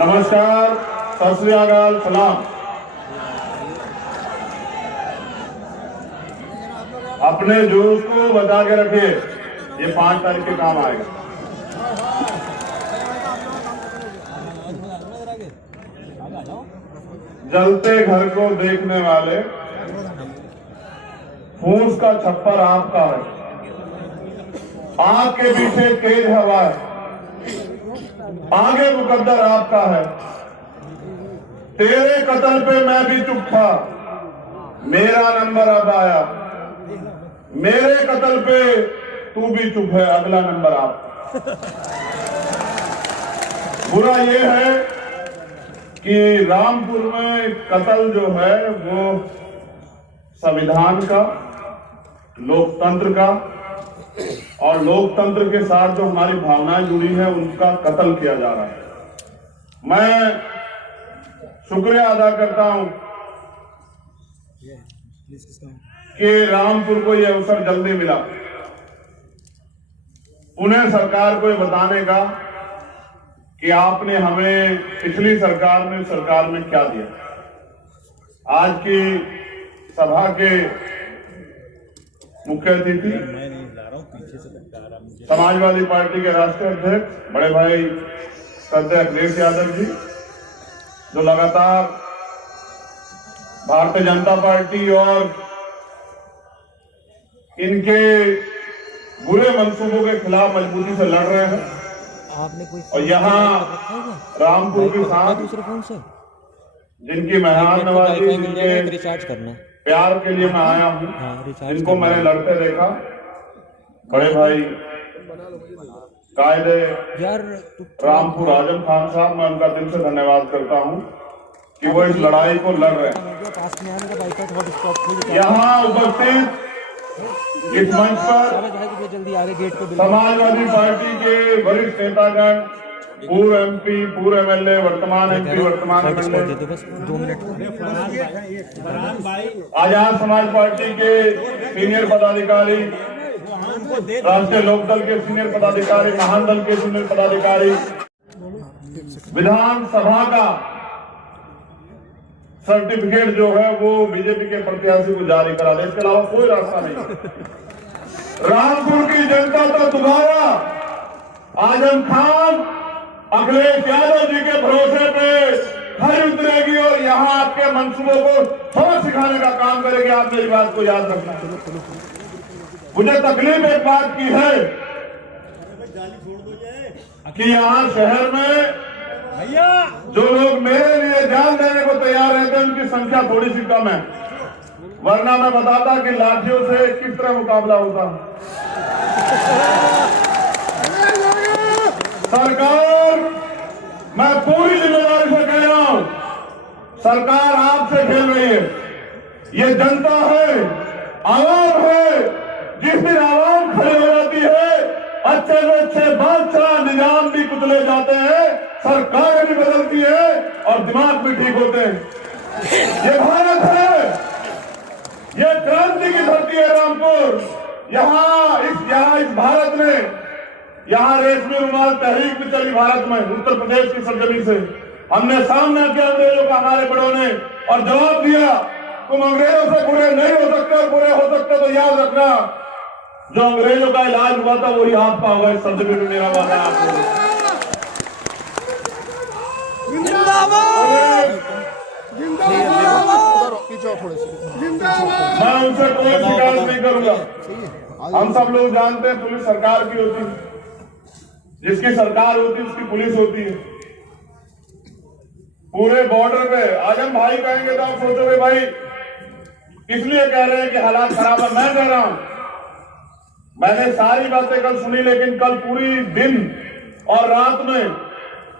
नमस्कार, सत श्री अकाल, सलाम। अपने जोश को बचा के रखिए, ये 5 तारीख के काम आएगा। जलते घर को देखने वाले, फूस का छप्पर आपका है, आग के पीछे तेज हवा है, आगे मुकद्दर आपका है। तेरे कत्ल पे मैं भी चुप था, मेरा नंबर अब आया। मेरे कत्ल पे तू भी चुप है, अगला नंबर आपका। बुरा ये है कि रामपुर में कत्ल जो है वो संविधान का, लोकतंत्र का और लोकतंत्र के साथ जो हमारी भावनाएं जुड़ी हैं उनका कत्ल किया जा रहा है। मैं शुक्रिया अदा करता हूं कि रामपुर को यह अवसर जल्दी मिला, उन्हें सरकार को यह बताने का कि आपने हमें पिछली सरकार में क्या दिया। आज की सभा के मुख्य अतिथि समाजवादी पार्टी के राष्ट्रीय अध्यक्ष बड़े भाई श्रद्धेय अखिलेश यादव जी, जो लगातार भारतीय जनता पार्टी और इनके बुरे मंसूबों के खिलाफ मजबूती से लड़ रहे हैं। आपने कोई और यहाँ रामपुर के साथ दूसरे फोन से जिनकी मेहमान नवाजी, जिनके रिचार्ज करना प्यार के लिए मैं आया हूँ, जिनको मैंने लड़ते देखा, बड़े भाई कायदे रामपुर आजम खान साहब, मैं उनका दिल से धन्यवाद करता हूँ कि वो इस लड़ाई को लड़ रहे हैं। यहाँ उपस्थित इस मंच पर जल्दी आगे गेट पे समाजवादी पार्टी के वरिष्ठ नेतागण, पूर्व एमपी, पूर्व एमएलए, वर्तमान एमपी, वर्तमान MLA, 2 minute Azad Samaj party के सीनियर पदाधिकारी, राष्ट्रीय लोकदल के सीनियर पदाधिकारी, महान दल के सीनियर पदाधिकारी, विधानसभा का सर्टिफिकेट जो है वो बीजेपी के प्रत्याशी को जारी करा दे, इसके अलावा कोई रास्ता नहीं। रामपुर की जनता तो दोबारा आजम खान, अखिलेश यादव जी के भरोसे पे खरी उतरेगी और यहाँ आपके मंसूबों को सबक सिखाने का काम करेगी। आप मेरी बात को याद रखना। मुझे तकलीफ एक बात की है कि यहाँ शहर में जो लोग मेरे लिए जान देने को तैयार रहते हैं उनकी संख्या थोड़ी सी कम है, वरना मैं बताता कि लाठियों से किस तरह मुकाबला होता। सरकार, मैं पूरी जिम्मेदारी से कह रहा हूं, सरकार आपसे खेल रही है। ये जनता है, आवाम है। जिस दिन आवाम खड़ी हो जाती है, अच्छे से अच्छे बादशाह निजाम भी कुचले जाते हैं, सरकार भी बदलती है और दिमाग भी ठीक होते हैं। ये भारत है, ये क्रांति की धरती है रामपुर। यहाँ इस भारत में, यहाँ रेशमी रुमाल तहरीक भी चली भारत में, उत्तर प्रदेश की सरजमी से। हमने सामना किया अंग्रेजों का, हमारे बड़ों ने, और जवाब दिया तुम अंग्रेजों से बुरे नहीं हो सकते, और बुरे हो सकते तो याद रखना जो अंग्रेजों का इलाज हुआ था वही आपका होगा। इस सरजमी में मेरा वादा है आपको। मैं उनसे कोई शिकायत नहीं करूंगा। हम सब लोग जानते हैं पुलिस सरकार की होती है, जिसकी सरकार होती है उसकी पुलिस होती है। पूरे बॉर्डर पे आजम भाई कहेंगे तो आप सोचोगे भाई इसलिए कह रहे हैं कि हालात खराब है। मैं कह रहा हूं, मैंने सारी बातें कल सुनी, लेकिन कल पूरी दिन और रात में,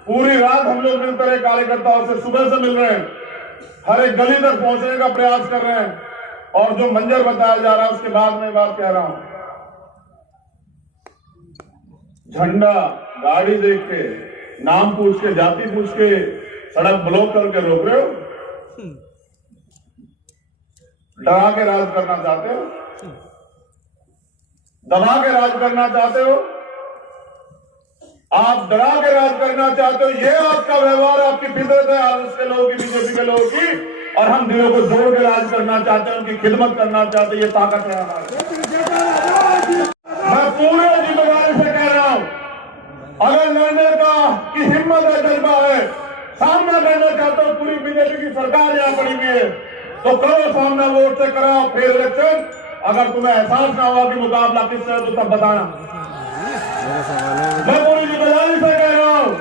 पूरी रात हम लोग मिलकर रहे कार्यकर्ताओं से, सुबह से मिल रहे हैं, हर एक गली तक पहुंचने का प्रयास कर रहे हैं। और जो मंजर बताया जा रहा है उसके बाद में बात कह रहा हूं, झंडा, गाड़ी देख के, नाम पूछ के, जाति पूछ के सड़क ब्लॉक करके रोक रहे हो। डरा के राज करना चाहते हो, दबा के राज करना चाहते हो। आप डरा के राज करना चाहते हो, ये आपका व्यवहार, आपकी फितरत है आरएसएस के लोगों की, बीजेपी के लोगों की। और हम दिलों को जोड़ के राज करना चाहते हैं, उनकी खिदमत करना चाहते हैं, ये ताकत है हमारी। मैं पूरे जिम्मेदारी से कह रहा हूं, अगर लड़ने का की हिम्मत है, जज्बा है, सामना करना चाहते हो, पूरी बीजेपी की सरकार यहां पड़ी हुई है, तो करो सामना, वोट से कराओ फिर इलेक्शन। अगर तुम्हें एहसास ना हुआ कि मुकाबला किससे है तो तब बताना। मैं पूरी जिम्मेदारी से कह रहा हूं,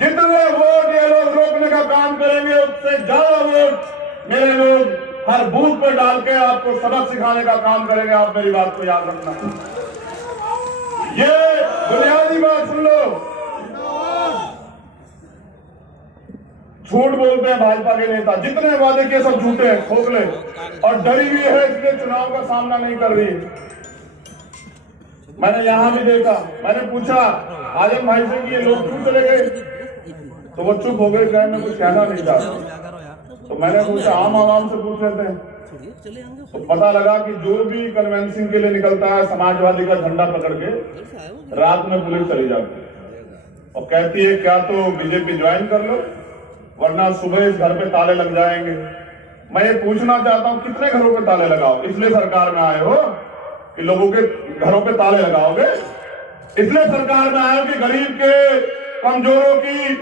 जितने वोट ये लोग रोकने का काम करेंगे, उससे ज्यादा वोट मेरे लोग हर बूथ पे डाल के आपको सबक सिखाने का काम करेंगे। आप मेरी बात को याद रखना, ये बुनियादी बात सुन लो। झूठ बोलते हैं भाजपा के नेता, जितने वादे किए सब झूठे हैं, खोखले, और डरी हुई है, इसलिए चुनाव का सामना नहीं कर रही है। मैंने यहां भी देखा, मैंने पूछा आजम भाई से कि ये लोग क्यों चले गए, तो वो चुप हो गए, कहे मैं कुछ कहना नहीं चाहता। तो मैंने पूछा आम आवाम से पूछ लेते हैं, तो पता लगा कि जो भी कन्वेंसिंग के लिए निकलता है समाजवादी का झंडा पकड़ के, रात में पुलिस चली जाती है और कहती है क्या तो बीजेपी ज्वाइन कर लो, वरना सुबह इस घर पे ताले लग जाएंगे। मैं ये पूछना चाहता हूं, कितने घरों पे ताले लगाओ? इसलिए सरकार में आए हो कि लोगों के घरों पे ताले लगाओगे? इसलिए सरकार में आए हो कि गरीब के, कमजोरों की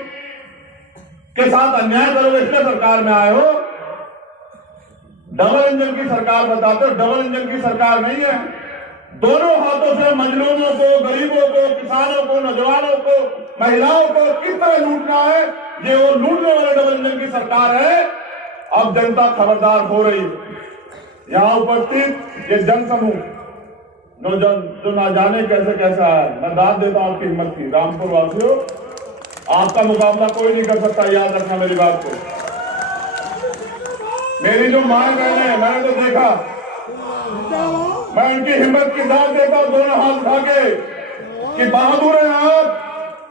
के साथ अन्याय करोगे, इसलिए सरकार में आए हो? डबल इंजन की सरकार बताते हो, डबल इंजन की सरकार नहीं है। दोनों हाथों से मजलूमों को, गरीबों को, किसानों को, नौजवानों को, महिलाओं को किस तरह लूटना है, ये वो लूटने वाले डबल इंजन की सरकार है। अब जनता खबरदार हो रही है। यहां उपस्थित ये जन समूह जो ना जाने कैसे कैसे आया, मैं दाद देता हूं आपकी हिम्मत की। रामपुर वासियों, आपका मुकाबला कोई नहीं कर सकता, याद रखना मेरी बात को। मेरी जो माए बहने हैं, मैंने तो देखा, मैं उनकी हिम्मत की दाद देता हूं दोनों हाथ उठा के कि बहादुर हैं आप।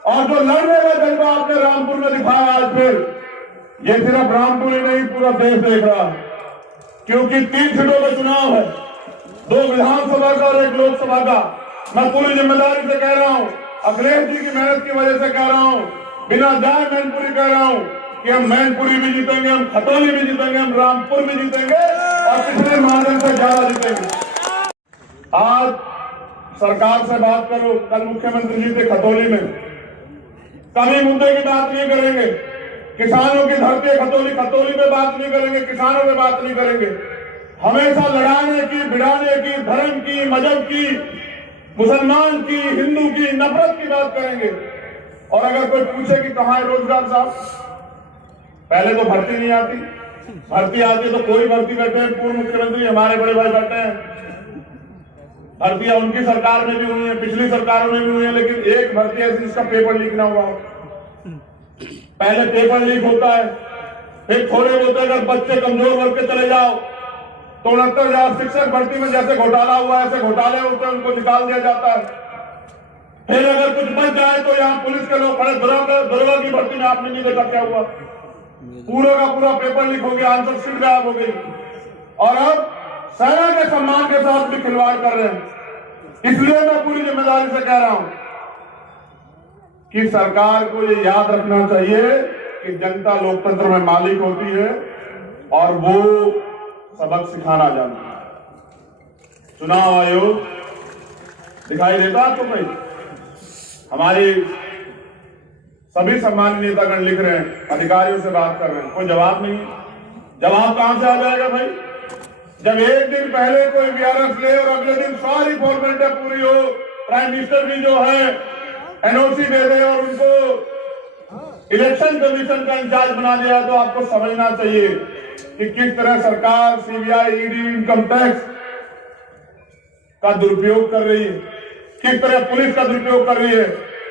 और जो लड़ने का जज्बा आपने रामपुर में दिखाया आज, फिर ये सिर्फ रामपुर ही नहीं, पूरा देश देख रहा है। क्योंकि 3 सीटों का चुनाव है, 2 विधानसभा का और 1 लोकसभा का। मैं पूरी जिम्मेदारी से कह रहा हूं, अखिलेश जी की मेहनत की वजह से कह रहा हूं, बिना जाए मैनपुरी कह रहा हूं कि हम मैनपुरी भी जीतेंगे, हम खतौली भी जीतेंगे, हम रामपुर भी जीतेंगे और पिछले माध्यम से ज्यादा जीतेंगे। आज सरकार से बात करो, कल मुख्यमंत्री जी थे खतौली में, कभी मुद्दे की बात नहीं करेंगे। किसानों की धरती है खतौली, खतौली पे बात नहीं करेंगे, किसानों पे बात नहीं करेंगे। हमेशा लड़ाने की, भिड़ाने की, धर्म की, मजहब की, मुसलमान की, हिंदू की, नफरत की बात करेंगे। और अगर कोई पूछे कि कहां है रोजगार साहब, पहले तो भर्ती नहीं आती, भर्ती आती तो कोई भर्ती बैठे हैं, पूर्व मुख्यमंत्री हमारे बड़े भाई बैठे हैं, भर्तियां उनकी सरकार में भी हुई है, पिछली सरकारों में भी हुई है, लेकिन एक भर्ती ऐसी जिसका पेपर लीक ना हुआ। पहले पेपर लीक होता है, फिर थोड़े बहुत अगर बच्चे कमजोर वर्ग के चले जाओ तो 69,000 शिक्षक भर्ती में जैसे घोटाला हुआ ऐसे घोटाले होते हैं, उनको निकाल दिया जाता है। फिर अगर कुछ बच जाए तो यहाँ पुलिस के लोग खड़े, दरोगा की भर्ती में आपने नहीं देखा क्या हुआ, पूरा का पूरा पेपर लीक हो गया, आंसर शीट गायब हो गई। और अब सेना के सम्मान के साथ भी खिलवाड़ कर रहे हैं। इसलिए मैं पूरी जिम्मेदारी से कह रहा हूं कि सरकार को ये याद रखना चाहिए कि जनता लोकतंत्र में मालिक होती है और वो सबक सिखाना जानती है। चुनाव आयोग दिखाई देता आपको भाई? हमारी सभी सम्मानित नेतागण लिख रहे हैं, अधिकारियों से बात कर रहे हैं, कोई जवाब नहीं। जवाब कहां से आ जाएगा भाई? जब एक दिन पहले कोई वीआरएस ले और अगले दिन सारी फॉर्मेलिटी पूरी हो, प्राइम मिनिस्टर भी जो है एनओसी दे दे और उनको इलेक्शन कमीशन का इंचार्ज बना दिया, तो आपको समझना चाहिए कि किस तरह सरकार सीबीआई, ईडी, इनकम टैक्स का दुरुपयोग कर रही है, किस तरह पुलिस का दुरुपयोग कर रही है।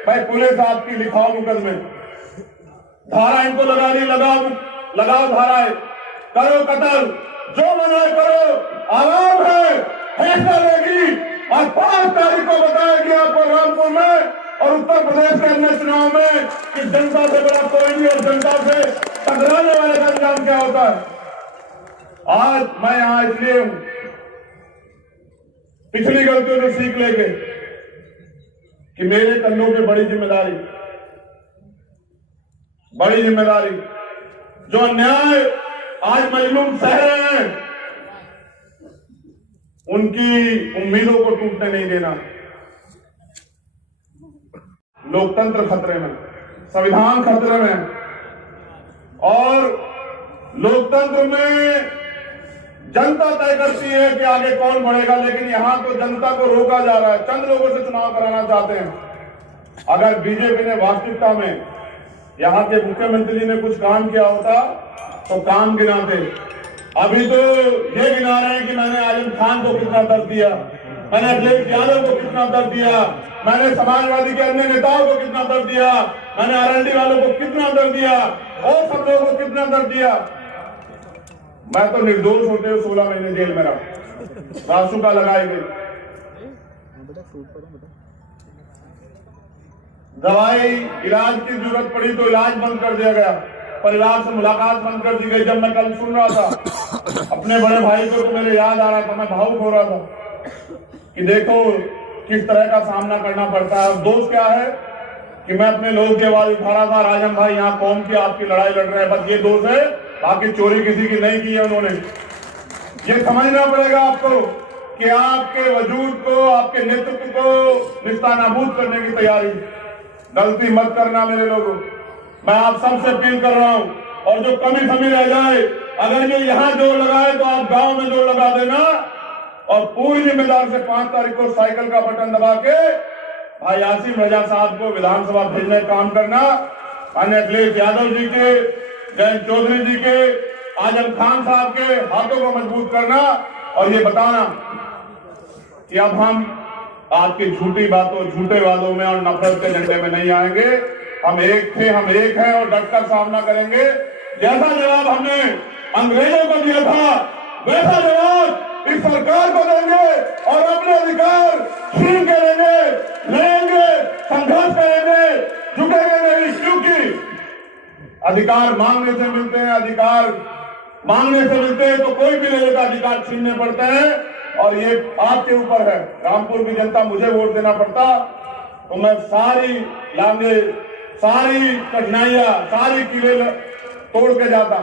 भाई पुलिस आपकी लिखाओ मुकदमे, धारा इनको लगा दी, लगाओ धाराएं, करो कत्ल, जो मनाए करो, आवाम है फैसला लेगी और 5 तारीख को बताएगी आपको रामपुर में और उत्तर प्रदेश के अन्य चुनाव में कि जनता से बड़ा कोई नहीं और जनता से टकराने वाले का अंजाम क्या होता है। आज मैं यहां इसलिए हूं, पिछली गलतियों से सीख लेके कि मेरे कंधों पे बड़ी जिम्मेदारी, जो अन्याय आज मजलूम सह रहे हैं, उनकी उम्मीदों को टूटने नहीं देना। लोकतंत्र खतरे में, संविधान खतरे में, और लोकतंत्र में जनता तय करती है कि आगे कौन बढ़ेगा, लेकिन यहां तो जनता को रोका जा रहा है। चंद लोगों से चुनाव कराना चाहते हैं। अगर बीजेपी ने वास्तविकता में यहां के मुख्यमंत्री जी ने कुछ काम किया होता तो काम गिनाते। अभी तो ये गिना रहे हैं कि मैंने आजम खान को कितना दर्द दिया, मैंने अखिलेश यादव को कितना दर्द दिया, मैंने समाजवादी के अन्य नेताओं को कितना दर्द दिया, मैंने आरएलडी वालों को कितना दर्द दिया, और सब लोगों को कितना दर्द दिया। मैं तो निर्दोष होते हुए 16 महीने जेल में रहा, रासुका लगाई गई, दवाई इलाज की जरूरत पड़ी तो इलाज बंद कर दिया गया, परिवार से मुलाकात बंद कर दी गई। जब मैं कल सुन रहा था अपने बड़े भाई को, तो मेरे याद आ रहा था, मैं भावुक हो रहा था कि देखो किस तरह का सामना करना पड़ता है। दोष क्या है कि मैं अपने लोगों की आवाज उठा रहा था, राजन भाई यहाँ कौम की आपकी लड़ाई लड़ रहे हैं, बस ये दोष है, बाकी चोरी किसी की नहीं की है उन्होंने। ये समझना पड़ेगा आपको कि आपके वजूद को, आपके नेतृत्व को निस्तानाबूद करने की तैयारी। गलती मत करना मेरे लोगों, मैं आप सबसे अपील कर रहा हूं। और जो कमी समी रह जाए, अगर ये यहां जोर लगाए तो आप गांव में जोर लगा देना, और पूरी जिम्मेदारी से 5 तारीख को साइकिल का बटन दबा के भाई आसिम रजा साहब को विधानसभा भेजने का काम करना। अन्य अखिलेश यादव जी के, जयंत चौधरी जी के, आजम खान साहब के हाथों को मजबूत करना, और ये बताना कि अब हम आपकी झूठी बातों, झूठे वादों में और नफरत के झंडे में नहीं आएंगे। हम एक थे, हम एक हैं, और डटकर सामना करेंगे। जैसा जवाब हमने अंग्रेजों को दिया था, वैसा जवाब इस सरकार को देंगे, और अपने अधिकार छीन के लेंगे, संघर्ष करेंगे, झुकेंगे नहीं। क्योंकि अधिकार मांगने से मिलते हैं, अधिकार मांगने से मिलते हैं, तो कोई भी ले लेता, अधिकार छीनने पड़ते हैं, और ये आपके ऊपर है। रामपुर की जनता मुझे वोट देना पड़ता तो मैं सारी लांगे, सारी कठिनाइयां, सारी किले तोड़ के जाता।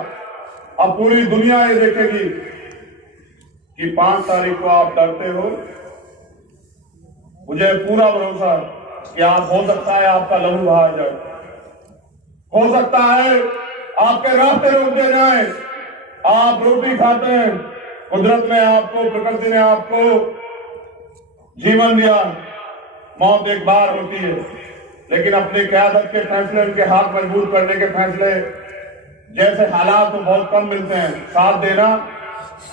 अब पूरी दुनिया ये देखेगी कि 5 तारीख को आप डरते हो। मुझे पूरा भरोसा है कि आप, हो सकता है आपका लहू बहा जाए, हो सकता है आपके रास्ते रोक दिए जाए। आप रोटी खाते हैं, कुदरत ने आपको, प्रकृति ने आपको जीवन दिया, मौत एक बार होती है, लेकिन अपनी क़यादत के फैसले, उनके हाथ मजबूत करने के फैसले, जैसे हालात में बहुत कम मिलते हैं, साथ देना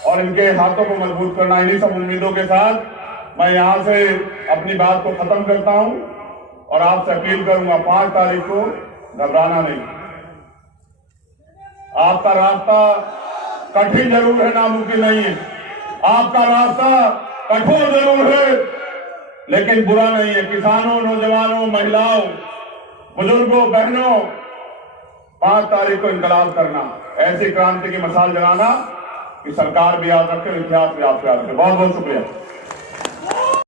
और इनके हाथों को मजबूत करना। इन्हीं सब उम्मीदों के साथ मैं यहां से अपनी बात को खत्म करता हूं, और आपसे अपील करूंगा 5 तारीख को घबराना नहीं। आपका रास्ता कठिन जरूर है, नामुमकिन नहीं है। आपका रास्ता कठोर जरूर है, लेकिन बुरा नहीं है। किसानों, नौजवानों, महिलाओं, बुजुर्गों, बहनों, 5 तारीख को इंकलाब करना, ऐसी क्रांति की मिसाल जलाना कि सरकार भी याद रखे, इतिहास भी आपको याद रखे। बहुत बहुत शुक्रिया।